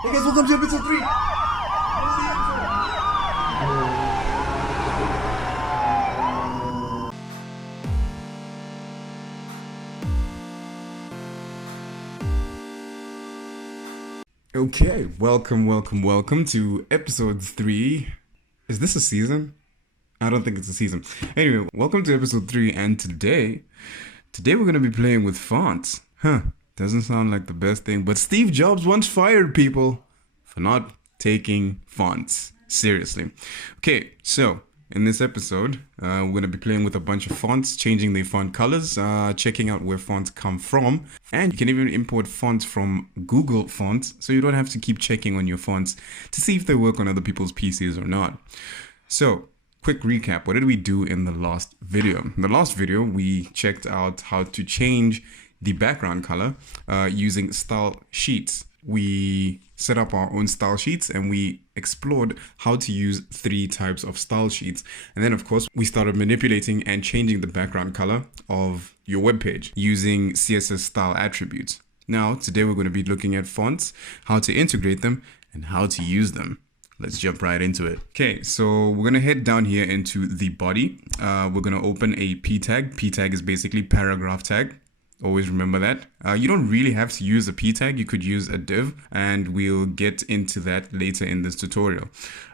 Hey guys, welcome to episode 3. Okay, welcome to episode 3. Is this a season? I don't think it's a season. Anyway, welcome to episode 3, and today we're going to be playing with fonts. Doesn't sound like the best thing, but Steve Jobs once fired people for not taking fonts seriously. Okay, so in this episode, we're going to be playing with a bunch of fonts, changing the font colors, checking out where fonts come from, and you can even import fonts from Google Fonts, so you don't have to keep checking on your fonts to see if they work on other people's PCs or not. So, quick recap. What did we do in the last video? In the last video, we checked out how to change the background color using style sheets. We set up our own style sheets and we explored how to use 3 types of style sheets. And then, of course, we started manipulating and changing the background color of your web page using CSS style attributes. Now, today we're going to be looking at fonts, how to integrate them, and how to use them. Let's jump right into it. Okay, so we're going to head down here into the body. We're going to open a p tag. P tag is basically paragraph tag. Always remember that. You don't really have to use a p tag. You could use a div, and we'll get into that later in this tutorial.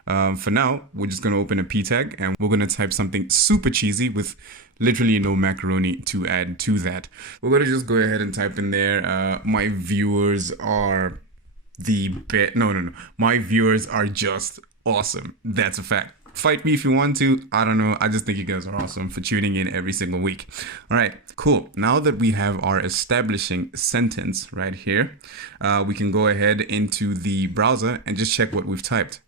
For now, we're just going to open a p tag and we're going to type something super cheesy with literally no macaroni to add to that. We're going to just go ahead and type in there, my viewers are the best. No. My viewers are just awesome. That's a fact. Fight me if you want to. I don't know. I just think you guys are awesome for tuning in every single week. All right, cool. Now that we have our establishing sentence right here, we can go ahead into the browser and just check what we've typed.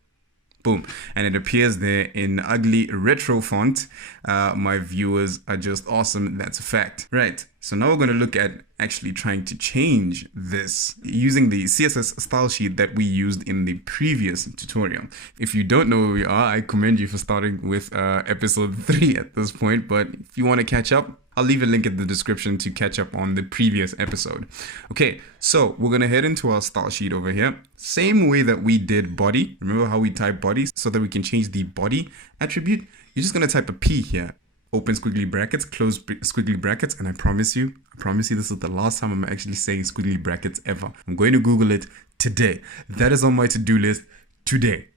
Boom. And it appears there in ugly retro font. My viewers are just awesome. That's a fact. Right. So now we're going to look at actually trying to change this using the CSS style sheet that we used in the previous tutorial. If you don't know where we are, I commend you for starting with episode 3 at this point. But if you want to catch up, I'll leave a link in the description to catch up on the previous episode. Okay, so we're going to head into our style sheet over here. Same way that we did body. Remember how we type body so that we can change the body attribute? You're just going to type a P here. Open squiggly brackets, close squiggly brackets, and I promise you this is the last time I'm actually saying squiggly brackets ever. I'm going to Google it today. That is on my to-do list today.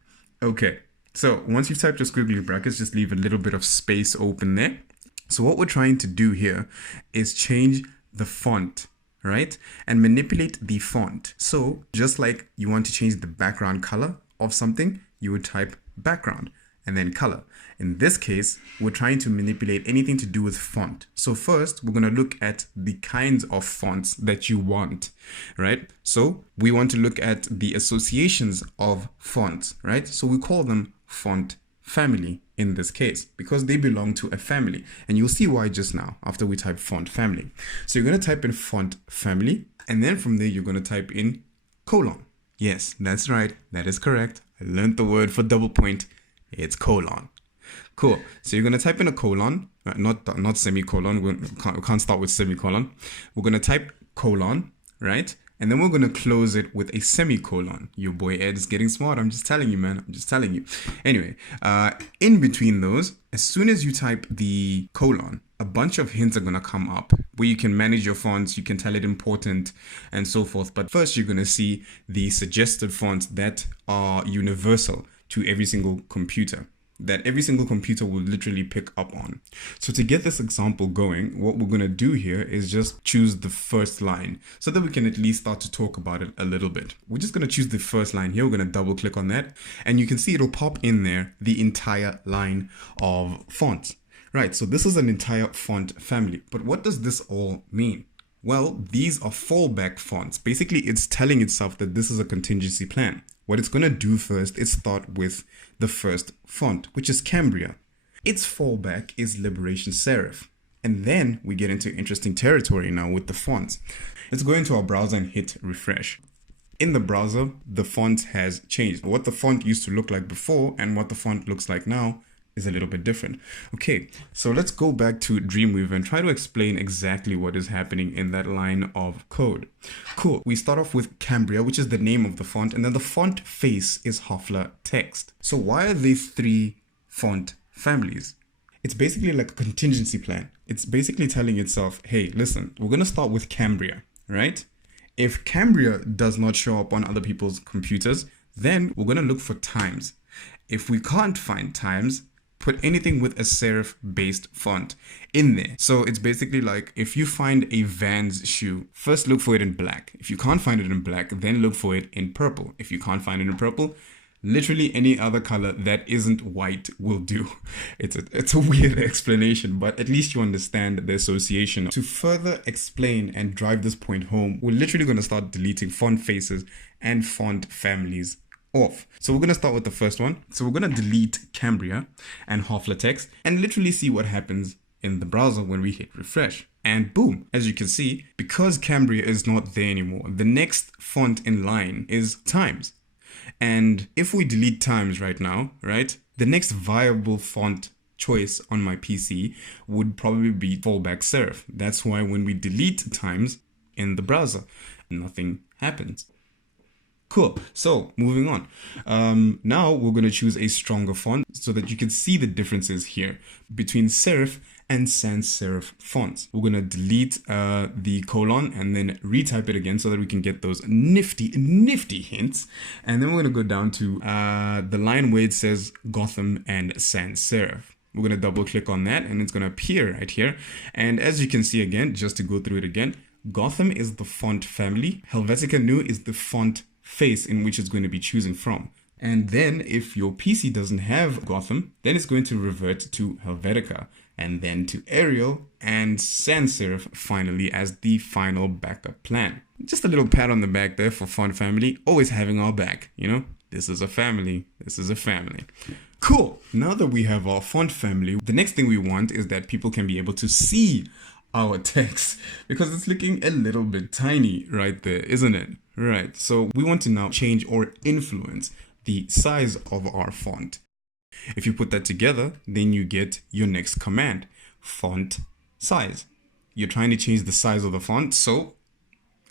Okay, so once you've typed your squiggly brackets, just leave a little bit of space open there. So what we're trying to do here is change the font, right? And manipulate the font. So just like you want to change the background color of something, you would type background and then color. In this case, we're trying to manipulate anything to do with font. So first, we're going to look at the kinds of fonts that you want, right? So we want to look at the associations of fonts, right? So we call them font family in this case because they belong to a family. And you'll see why just now after we type font family. So you're going to type in font family, and then from there, you're going to type in colon. Yes, that's right. That is correct. I learned the word for double point. It's colon. Cool. So you're going to type in a colon, not semicolon. We can't start with semicolon. We're going to type colon, right? And then we're going to close it with a semicolon. Your boy Ed is getting smart. I'm just telling you, man. I'm just telling you. Anyway, in between those, as soon as you type the colon, a bunch of hints are going to come up where you can manage your fonts, you can tell it important and so forth. But first, you're going to see the suggested fonts that are universal to every single computer, that every single computer will literally pick up on. So to get this example going, what we're going to do here is just choose the first line so that we can at least start to talk about it a little bit. We're just going to choose the first line here. We're going to double click on that and you can see it'll pop in there the entire line of fonts. Right, so this is an entire font family. But what does this all mean? Well, these are fallback fonts. Basically, it's telling itself that this is a contingency plan. What it's going to do first is start with the first font, which is Cambria. Its fallback is Liberation Serif. And then we get into interesting territory now with the fonts. Let's go into our browser and hit refresh. In the browser, the font has changed. What the font used to look like before and what the font looks like now is a little bit different. Okay, so let's go back to Dreamweaver and try to explain exactly what is happening in that line of code. Cool, we start off with Cambria, which is the name of the font, and then the font face is Hoffler text. So why are there 3 font families? It's basically like a contingency plan. It's basically telling itself, hey, listen, we're going to start with Cambria, right? If Cambria does not show up on other people's computers, then we're going to look for Times. If we can't find Times, put anything with a serif-based font in there. So it's basically like if you find a Vans shoe, first look for it in black. If you can't find it in black, then look for it in purple. If you can't find it in purple, literally any other color that isn't white will do. It's a weird explanation, but at least you understand the association. To further explain and drive this point home, we're literally going to start deleting font faces and font families off. So we're going to start with the first one. So we're going to delete Cambria and Hoffler text and literally see what happens in the browser when we hit refresh. And boom, as you can see, because Cambria is not there anymore, the next font in line is Times. And if we delete Times right now, right, the next viable font choice on my PC would probably be fallback serif. That's why when we delete Times in the browser, nothing happens. Cool. So moving on. Now we're going to choose a stronger font so that you can see the differences here between serif and sans serif fonts. We're going to delete the colon and then retype it again so that we can get those nifty hints. And then we're going to go down to the line where it says Gotham and sans serif. We're going to double click on that and it's going to appear right here. And as you can see again, just to go through it again, Gotham is the font family. Helvetica Neue is the font face in which it's going to be choosing from. And then if your PC doesn't have Gotham, then it's going to revert to Helvetica and then to Arial and sans serif finally as the final backup plan. Just a little pat on the back there for font family, always having our back, you know? This is a family. This is a family. Cool. Now that we have our font family, the next thing we want is that people can be able to see our text because it's looking a little bit tiny right there, isn't it? Right. So we want to now change or influence the size of our font. If you put that together, then you get your next command, font size. You're trying to change the size of the font, so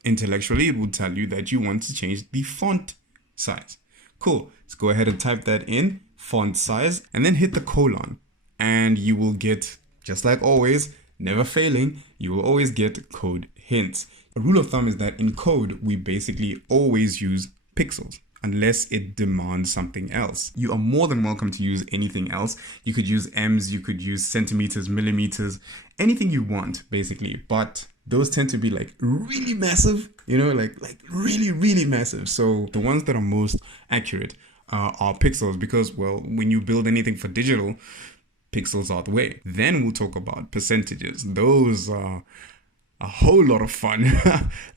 intellectually it will tell you that you want to change the font size. Cool. Let's go ahead and type that in, font size, and then hit the colon. And you will get, just like always, never failing, you will always get code hints. A rule of thumb is that in code, we basically always use pixels unless it demands something else. You are more than welcome to use anything else. You could use ems, you could use centimeters, millimeters, anything you want basically, but those tend to be like really massive, you know, like really massive. So the ones that are most accurate are pixels because, well, when you build anything for digital, pixels are the way. Then we'll talk about percentages. Those are a whole lot of fun.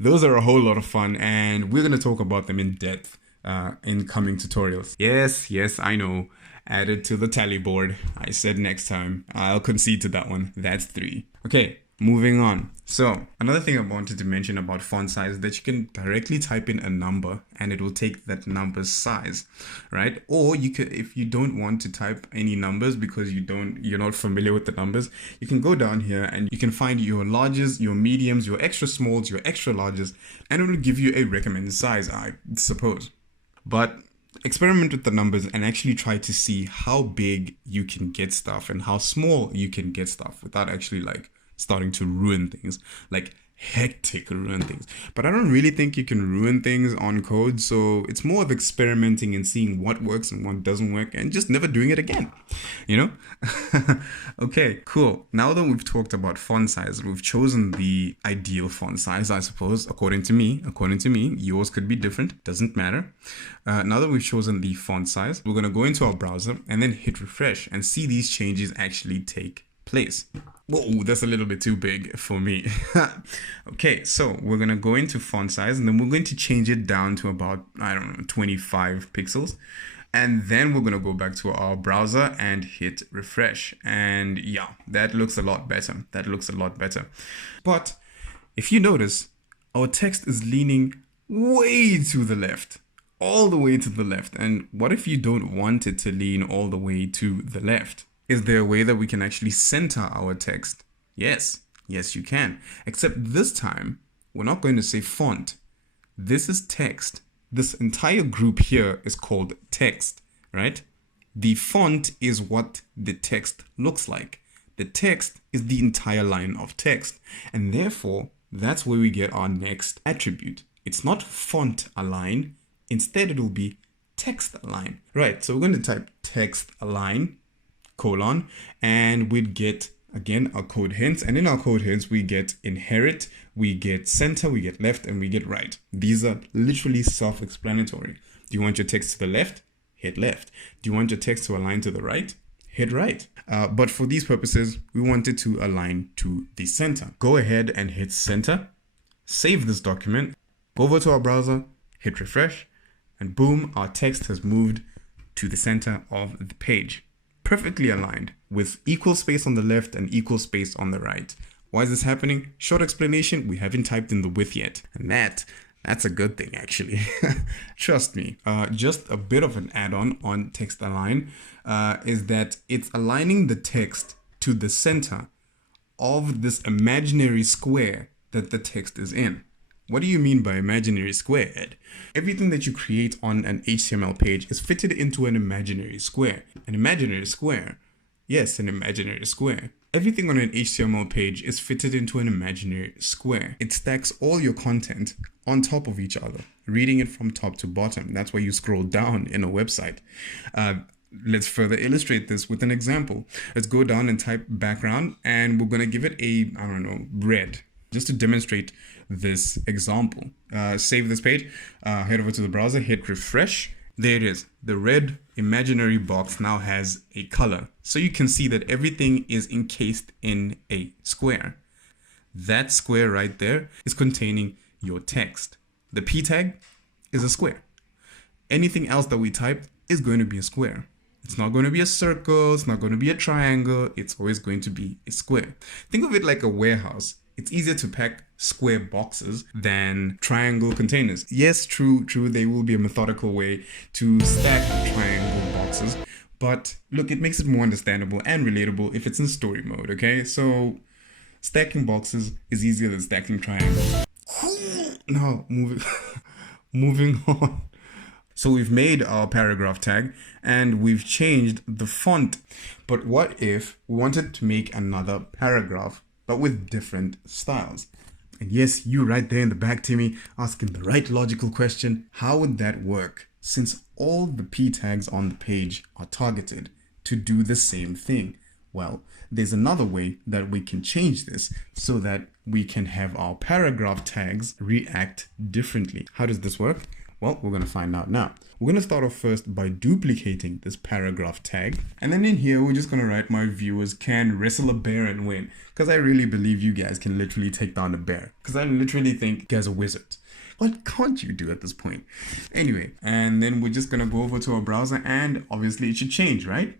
Those are a whole lot of fun, and we're going to talk about them in depth in coming tutorials. Yes, I know. Added to the tally board. I said next time. I'll concede to that one. That's 3. Okay, moving on. So another thing I wanted to mention about font size is that you can directly type in a number and it will take that number's size, right? Or you could, if you don't want to type any numbers because you're not familiar with the numbers, you can go down here and you can find your larges, your mediums, your extra smalls, your extra larges, and it will give you a recommended size, I suppose. But experiment with the numbers and actually try to see how big you can get stuff and how small you can get stuff without actually like starting to ruin things, like hectic ruin things. But I don't really think you can ruin things on code, so it's more of experimenting and seeing what works and what doesn't work and just never doing it again, you know? Okay, cool. Now that we've talked about font size, we've chosen the ideal font size, I suppose, according to me. Yours could be different, doesn't matter. Now that we've chosen the font size, we're going to go into our browser and then hit refresh and see these changes actually take place. Whoa, that's a little bit too big for me. Okay, so we're going to go into font size and then we're going to change it down to about, 25 pixels. And then we're going to go back to our browser and hit refresh. And yeah, that looks a lot better. But if you notice, our text is leaning way to the left, all the way to the left. And what if you don't want it to lean all the way to the left? Is there a way that we can actually center our text? Yes, yes you can. Except this time, we're not going to say font. This is text. This entire group here is called text, right? The font is what the text looks like. The text is the entire line of text. And therefore, that's where we get our next attribute. It's not font align. Instead, it will be text align. Right, so we're going to type text align, colon, and we'd get, again, our code hints. And in our code hints, we get inherit, we get center, we get left, and we get right. These are literally self-explanatory. Do you want your text to the left? Hit left. Do you want your text to align to the right? Hit right. But for these purposes, we want it to align to the center. Go ahead and hit center. Save this document. Go over to our browser, hit refresh, and boom, our text has moved to the center of the page. Perfectly aligned with equal space on the left and equal space on the right. Why is this happening? Short explanation, we haven't typed in the width yet. And that's a good thing actually. Trust me. Just a bit of an add-on on text align is that it's aligning the text to the center of this imaginary square that the text is in. What do you mean by imaginary square, Ed? Everything that you create on an HTML page is fitted into an imaginary square. An imaginary square? Yes, an imaginary square. Everything on an HTML page is fitted into an imaginary square. It stacks all your content on top of each other, reading it from top to bottom. That's why you scroll down in a website. Let's further illustrate this with an example. Let's go down and type background, and we're going to give it a, I don't know, red, just to demonstrate this example. Save this page, head over to the browser, hit refresh. There it is. The red imaginary box now has a color. So you can see that everything is encased in a square. That square right there is containing your text. The P tag is a square. Anything else that we type is going to be a square. It's not going to be a circle. It's not going to be a triangle. It's always going to be a square. Think of it like a warehouse. It's easier to pack square boxes than triangle containers. Yes, true. There will be a methodical way to stack triangle boxes. But look, it makes it more understandable and relatable if it's in story mode, okay? So stacking boxes is easier than stacking triangles. Now, moving on. So we've made our paragraph tag and we've changed the font. But what if we wanted to make another paragraph, but with different styles? And yes, you right there in the back, Timmy, asking the right logical question. How would that work? Since all the P tags on the page are targeted to do the same thing. Well, there's another way that we can change this so that we can have our paragraph tags react differently. How does this work? Well, we're going to find out now. We're going to start off first by duplicating this paragraph tag. And then in here, we're just going to write my viewers can wrestle a bear and win. Because I really believe you guys can literally take down a bear. Because I literally think you guys are wizards. What can't you do at this point? Anyway, and then we're just going to go over to our browser and obviously it should change, right?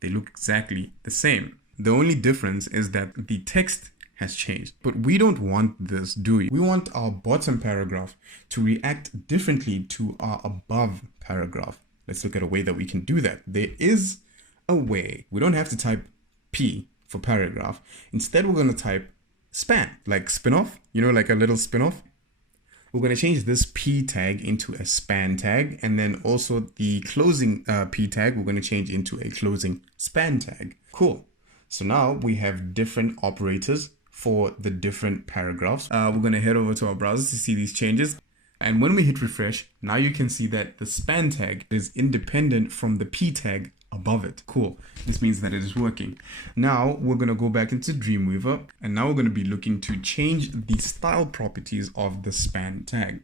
They look exactly the same. The only difference is that the text has changed. But we don't want this, do we? We want our bottom paragraph to react differently to our above paragraph. Let's look at a way that we can do that. There is a way. We don't have to type P for paragraph. Instead, we're going to type span, like spin-off, you know, like a little spin-off. We're going to change this P tag into a span tag, and then also the closing P tag, we're going to change into a closing span tag. Cool. So now we have different operators for the different paragraphs. We're going to head over to our browser to see these changes. And when we hit refresh, now you can see that the span tag is independent from the P tag above it. Cool. This means that it is working. Now we're going to go back into Dreamweaver, and now we're going to be looking to change the style properties of the span tag.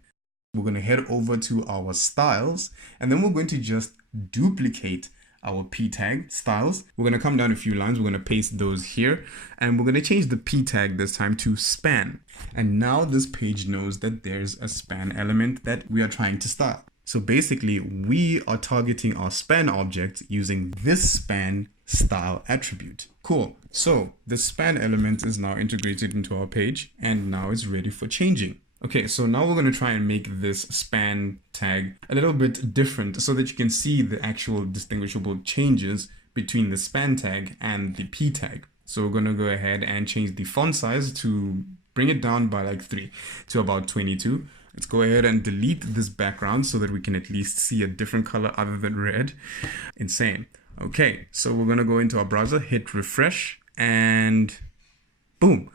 We're going to head over to our styles, and then we're going to just duplicate our P tag styles. We're going to come down a few lines. We're going to paste those here, and we're going to change the P tag this time to span. And now this page knows that there's a span element that we are trying to style. So basically, we are targeting our span object using this span style attribute. Cool. So the span element is now integrated into our page, and now it's ready for changing. Okay, so now we're going to try and make this span tag a little bit different so that you can see the actual distinguishable changes between the span tag and the p tag. So we're going to go ahead and change the font size to bring it down by like 3 to about 22. Let's go ahead and delete this background so that we can at least see a different color other than red. Insane. Okay, so we're going to go into our browser, hit refresh, and boom.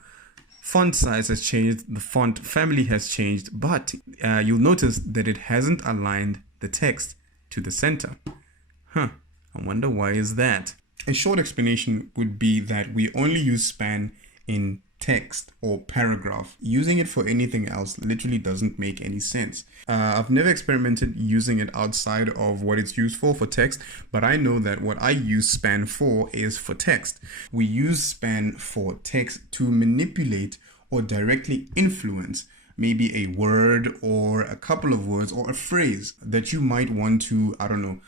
Font size has changed, the font family has changed, but you'll notice that it hasn't aligned the text to the center. I wonder why is that? A short explanation would be that we only use span in text or paragraph. Using it for anything else literally doesn't make any sense. I've never experimented using it outside of what it's used for text, but I know that what I use span for is for text. We use span for text to manipulate or directly influence maybe a word or a couple of words or a phrase that you might want to, I don't know,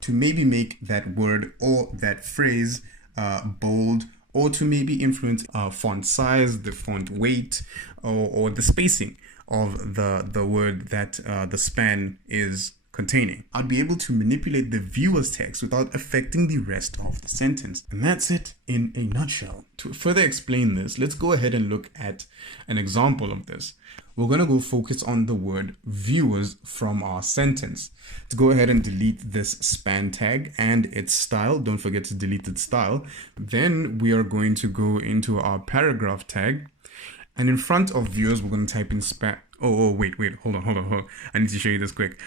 to maybe make that word or that phrase bold, or to maybe influence font size, the font weight, or the spacing of the word that the span is containing. I'd be able to manipulate the viewer's text without affecting the rest of the sentence. And that's it in a nutshell. To further explain this, let's go ahead and look at an example of this. We're going to go focus on the word viewers from our sentence. Let's go ahead and delete this span tag and its style. Don't forget to delete its style. Then we are going to go into our paragraph tag. And in front of viewers, we're going to type in span. Wait, hold on. I need to show you this quick.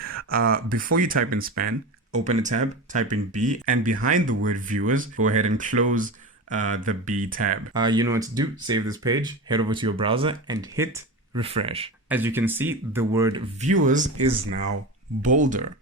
Before you type in span, open a tab, type in B, and behind the word viewers, go ahead and close the B tab. You know what to do. Save this page, head over to your browser, and hit refresh. As you can see, the word viewers is now bolder.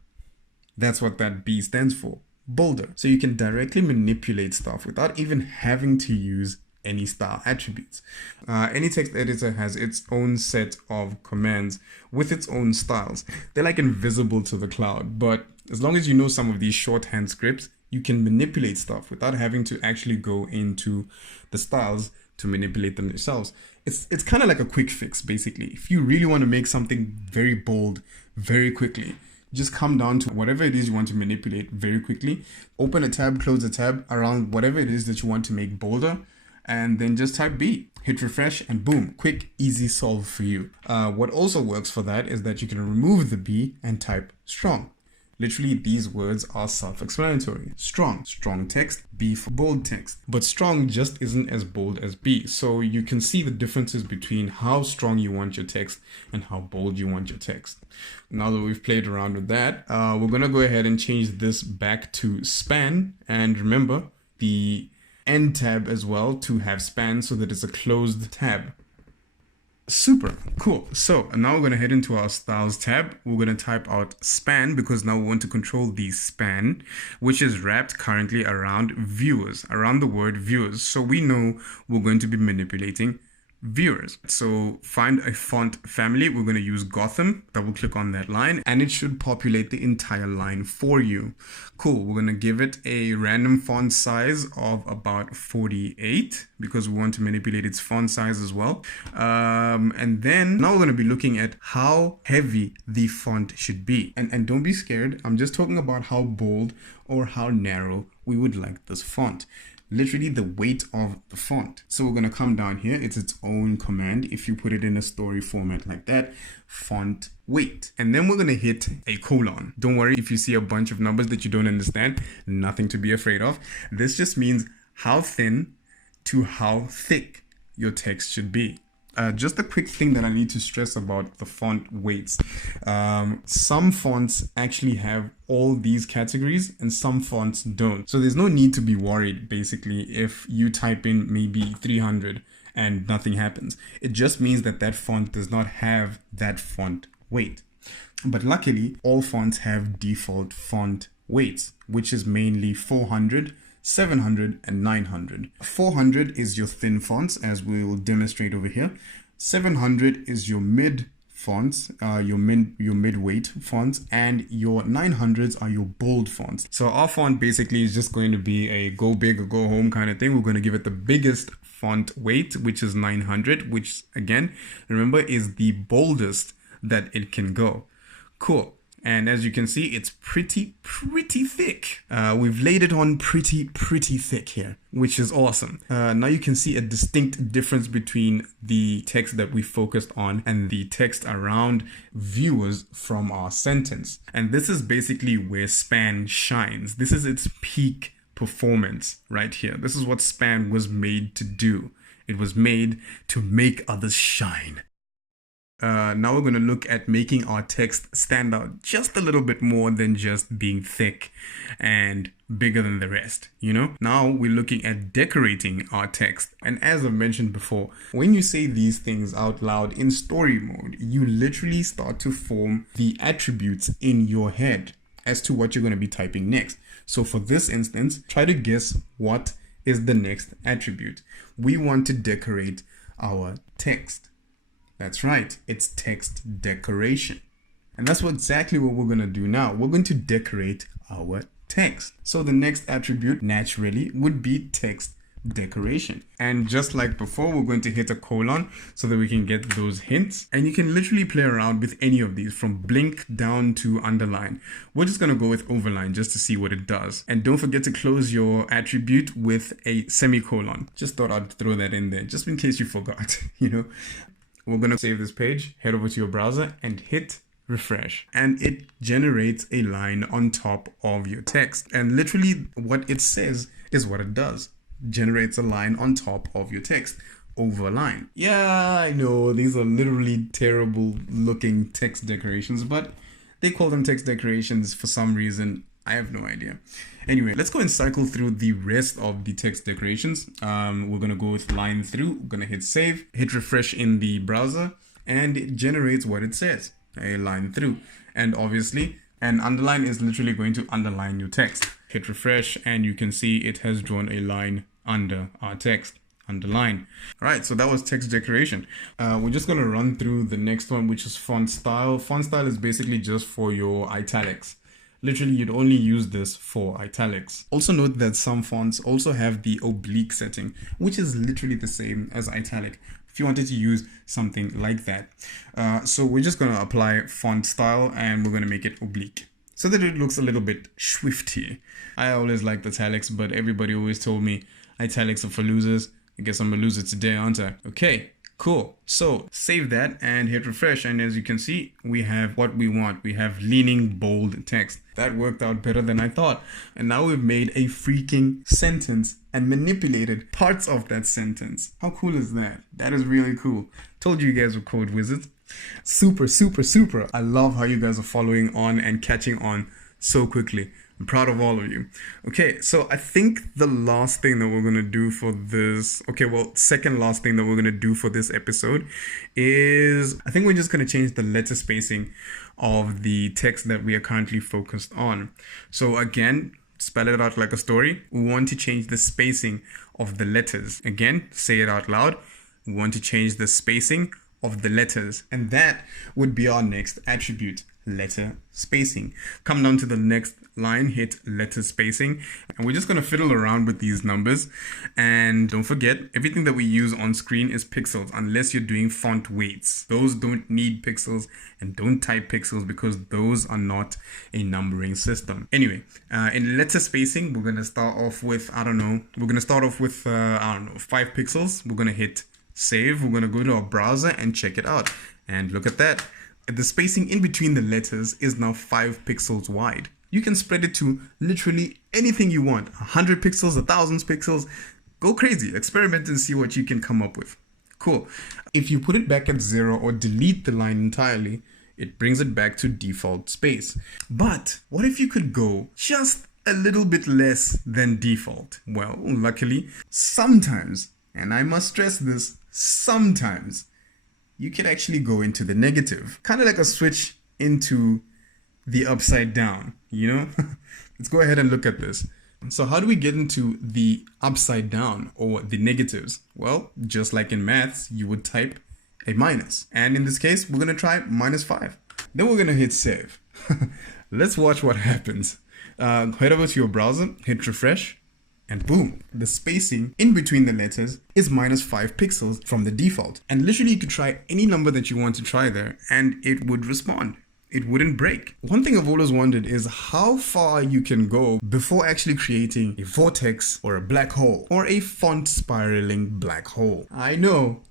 That's what that B stands for, bolder. So you can directly manipulate stuff without even having to use any style attributes. Any text editor has its own set of commands with its own styles. They're like invisible to the cloud, but as long as you know some of these shorthand scripts, you can manipulate stuff without having to actually go into the styles to manipulate them yourselves. It's kind of like a quick fix, basically. If you really want to make something very bold very quickly, just come down to whatever it is you want to manipulate very quickly. Open a tab, close a tab around whatever it is that you want to make bolder, and then just type B, hit refresh, and boom, quick, easy solve for you. What also works for that is that you can remove the B and type strong. Literally, these words are self-explanatory. Strong text, B for bold text. But strong just isn't as bold as B. So you can see the differences between how strong you want your text and how bold you want your text. Now that we've played around with that, we're gonna go ahead and change this back to span. And remember, the end tab as well to have span so that it's a closed tab. Super cool. So now we're going to head into our styles tab. We're going to type out span because now we want to control the span, which is wrapped currently around viewers, around the word viewers. So we know we're going to be manipulating viewers. So find a font family. We're going to use Gotham. Double click on that line and it should populate the entire line for you. Cool. We're going to give it a random font size of about 48 because we want to manipulate its font size as well. And then now we're going to be looking at how heavy the font should be. And don't be scared. I'm just talking about how bold or how narrow we would like this font. Literally the weight of the font. So we're going to come down here. It's its own command. If you put it in a story format like that, font weight. And then we're going to hit a colon. Don't worry if you see a bunch of numbers that you don't understand, nothing to be afraid of. This just means how thin to how thick your text should be. Just a quick thing that I need to stress about the font weights. Some fonts actually have all these categories and some fonts don't. So there's no need to be worried basically if you type in maybe 300 and nothing happens. It just means that that font does not have that font weight. But luckily, all fonts have default font weights, which is mainly 400, 700 and 900. 400 is your thin fonts, as we will demonstrate over here. 700 is your mid fonts, your mid-weight fonts, and your 900s are your bold fonts. So our font basically is just going to be a go big or go home kind of thing. We're going to give it the biggest font weight, which is 900, which again, remember, is the boldest that it can go. Cool. And as you can see, it's pretty thick. We've laid it on pretty thick here, which is awesome. Now you can see a distinct difference between the text that we focused on and the text around viewers from our sentence. And this is basically where span shines. This is its peak performance right here. This is what span was made to do. It was made to make others shine. Now we're going to look at making our text stand out just a little bit more than just being thick and bigger than the rest, you know? Now we're looking at decorating our text. And as I've mentioned before, when you say these things out loud in story mode, you literally start to form the attributes in your head as to what you're going to be typing next. So for this instance, try to guess what is the next attribute. We want to decorate our text. That's right, it's text decoration. And that's exactly what we're going to do now. We're going to decorate our text. So the next attribute naturally would be text decoration. And just like before, we're going to hit a colon so that we can get those hints. And you can literally play around with any of these from blink down to underline. We're just going to go with overline just to see what it does. And don't forget to close your attribute with a semicolon. Just thought I'd throw that in there just in case you forgot, you know. We're going to save this page, head over to your browser and hit refresh. And it generates a line on top of your text. And literally what it says is what it does. Generates a line on top of your text. Over line. Yeah, I know these are literally terrible looking text decorations, but they call them text decorations for some reason. I have no idea. Anyway, let's go and cycle through the rest of the text decorations. We're going to go with line through. We're going to hit save, hit refresh in the browser, and it generates what it says, a line through. And obviously, an underline is literally going to underline your text. Hit refresh, and you can see it has drawn a line under our text. Underline. All right, so that was text decoration. We're just going to run through the next one, which is font style. Font style is basically just for your italics. Literally, you'd only use this for italics. Also note that some fonts also have the oblique setting, which is literally the same as italic, if you wanted to use something like that. So we're just going to apply font style and we're going to make it oblique so that it looks a little bit swifty. I always liked italics, but everybody always told me italics are for losers. I guess I'm a loser today, aren't I? Okay. Cool. So save that and hit refresh. And as you can see, we have what we want. We have leaning bold text. That worked out better than I thought. And now we've made a freaking sentence and manipulated parts of that sentence. How cool is that? That is really cool. Told you guys were code wizards. Super. I love how you guys are following on and catching on so quickly. I'm proud of all of you. Okay, so I think the last thing that we're going to do for this, second last thing that we're going to do for this episode is, I think we're just going to change the letter spacing of the text that we are currently focused on. So again, spell it out like a story. We want to change the spacing of the letters. Again, say it out loud. We want to change the spacing of the letters, and that would be our next attribute. Letter spacing. Come down to the next line, hit letter spacing, and we're just going to fiddle around with these numbers. And don't forget, everything that we use on screen is pixels unless you're doing font weights. Those don't need pixels, and don't type pixels because those are not a numbering system. Anyway, in letter spacing, we're going to start off with, 5 pixels. We're going to hit save. We're going to go to our browser and check it out. And look at that. The spacing in between the letters is now 5 pixels wide. You can spread it to literally anything you want. 100 pixels, 1,000 pixels. Go crazy. Experiment and see what you can come up with. Cool. If you put it back at 0 or delete the line entirely, it brings it back to default space. But what if you could go just a little bit less than default? Well, luckily, sometimes, and I must stress this, sometimes, you can actually go into the negative. Kind of like a switch into the upside down, you know? Let's go ahead and look at this. So how do we get into the upside down or the negatives? Well, just like in maths, you would type a minus. And in this case, we're going to try -5. Then we're going to hit save. Let's watch what happens. Head over to your browser, hit refresh. And boom, the spacing in between the letters is -5 pixels from the default. And literally you could try any number that you want to try there and it would respond. It wouldn't break. One thing I've always wondered is how far you can go before actually creating a vortex or a black hole or a font spiraling black hole. I know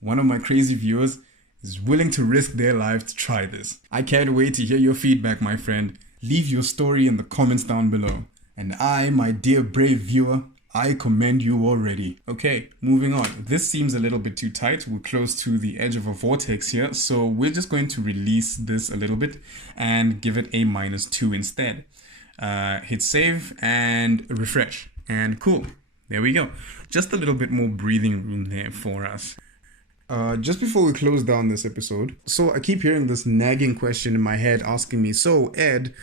one of my crazy viewers is willing to risk their life to try this. I can't wait to hear your feedback, my friend. Leave your story in the comments down below. And I, my dear brave viewer, I commend you already. Okay, moving on. This seems a little bit too tight. We're close to the edge of a vortex here. So we're just going to release this a little bit and give it a -2 instead. Hit save and refresh. And cool. There we go. Just a little bit more breathing room there for us. Just before we close down this episode, so I keep hearing this nagging question in my head asking me, so Ed,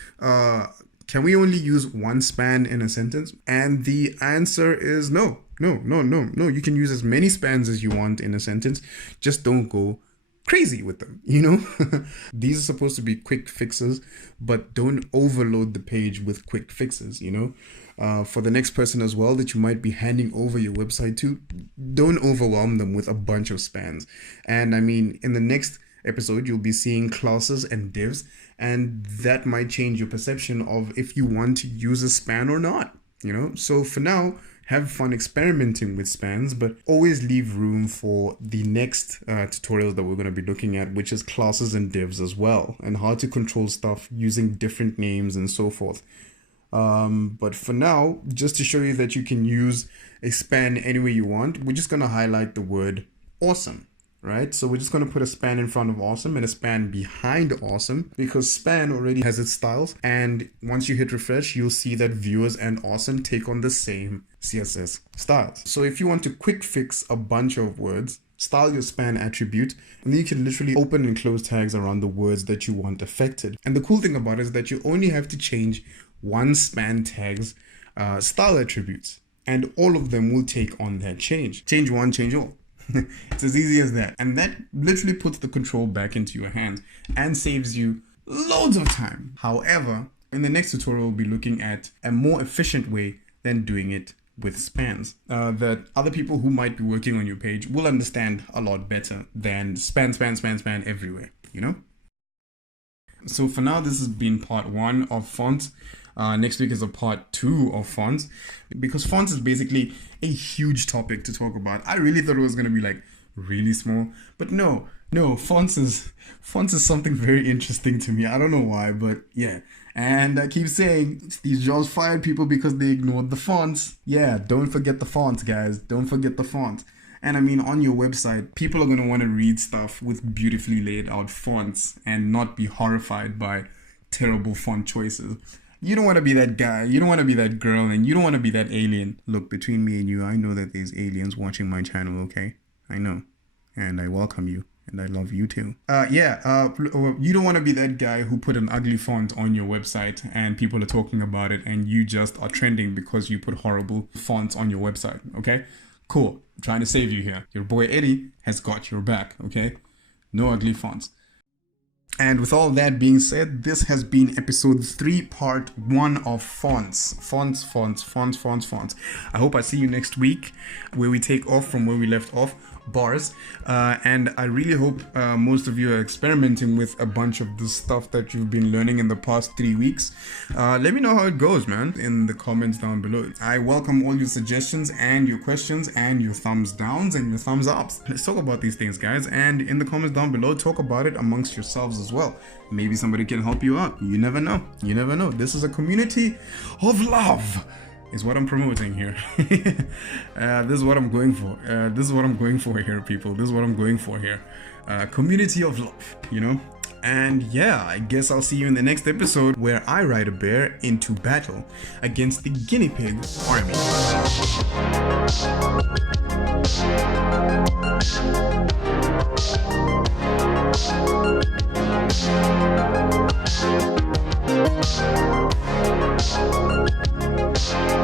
can we only use one span in a sentence? And the answer is no. You can use as many spans as you want in a sentence. Just don't go crazy with them, you know? These are supposed to be quick fixes, but don't overload the page with quick fixes, you know? For the next person as well that you might be handing over your website to, don't overwhelm them with a bunch of spans. And I mean, in the next episode, you'll be seeing classes and divs, and that might change your perception of if you want to use a span or not, you know? So for now, have fun experimenting with spans, but always leave room for the next tutorials that we're going to be looking at, which is classes and divs as well, and how to control stuff using different names and so forth. But for now, just to show you that you can use a span any way you want, we're just going to highlight the word awesome. Right? So we're just going to put a span in front of awesome and a span behind awesome, because span already has its styles. And once you hit refresh, you'll see that viewers and awesome take on the same CSS styles. So if you want to quick fix a bunch of words, style your span attribute, and then you can literally open and close tags around the words that you want affected. And the cool thing about it is that you only have to change one span tag's style attributes, and all of them will take on that change. Change one, change all. It's as easy as that. And that literally puts the control back into your hands and saves you loads of time. However, in the next tutorial, we'll be looking at a more efficient way than doing it with spans that other people who might be working on your page will understand a lot better than span everywhere, you know? So for now, this has been part 1 of fonts. Next week is a part 2 of fonts, because fonts is basically a huge topic to talk about. I really thought it was going to be like really small, but no, fonts is something very interesting to me. I don't know why, but yeah. And I keep saying Steve Jobs fired people because they ignored the fonts. Yeah, don't forget the fonts, guys. Don't forget the fonts. And I mean, on your website, people are going to want to read stuff with beautifully laid out fonts and not be horrified by terrible font choices. You don't want to be that guy, you don't want to be that girl, and you don't want to be that alien. Look, between me and you, I know that there's aliens watching my channel, okay? I know. And I welcome you. And I love you too. You don't want to be that guy who put an ugly font on your website and people are talking about it and you just are trending because you put horrible fonts on your website, okay? Cool. I'm trying to save you here. Your boy Eddie has got your back, okay? No ugly fonts. And with all that being said, this has been episode 3, part 1 of fonts. Fonts. I hope I see you next week where we take off from where we left off. Bars. And I really hope most of you are experimenting with a bunch of the stuff that you've been learning in the past 3 weeks. Let me know how it goes, man, in the comments down below. I welcome all your suggestions and your questions and your thumbs downs and your thumbs ups. Let's talk about these things, guys, and in the comments down below, talk about it amongst yourselves as well. Maybe somebody can help you out. You never know. This is a community of love is what I'm promoting here. This is what I'm going for. This is what I'm going for here, people. This is what I'm going for here. Community of love, you know? And yeah, I guess I'll see you in the next episode where I ride a bear into battle against the guinea pig army.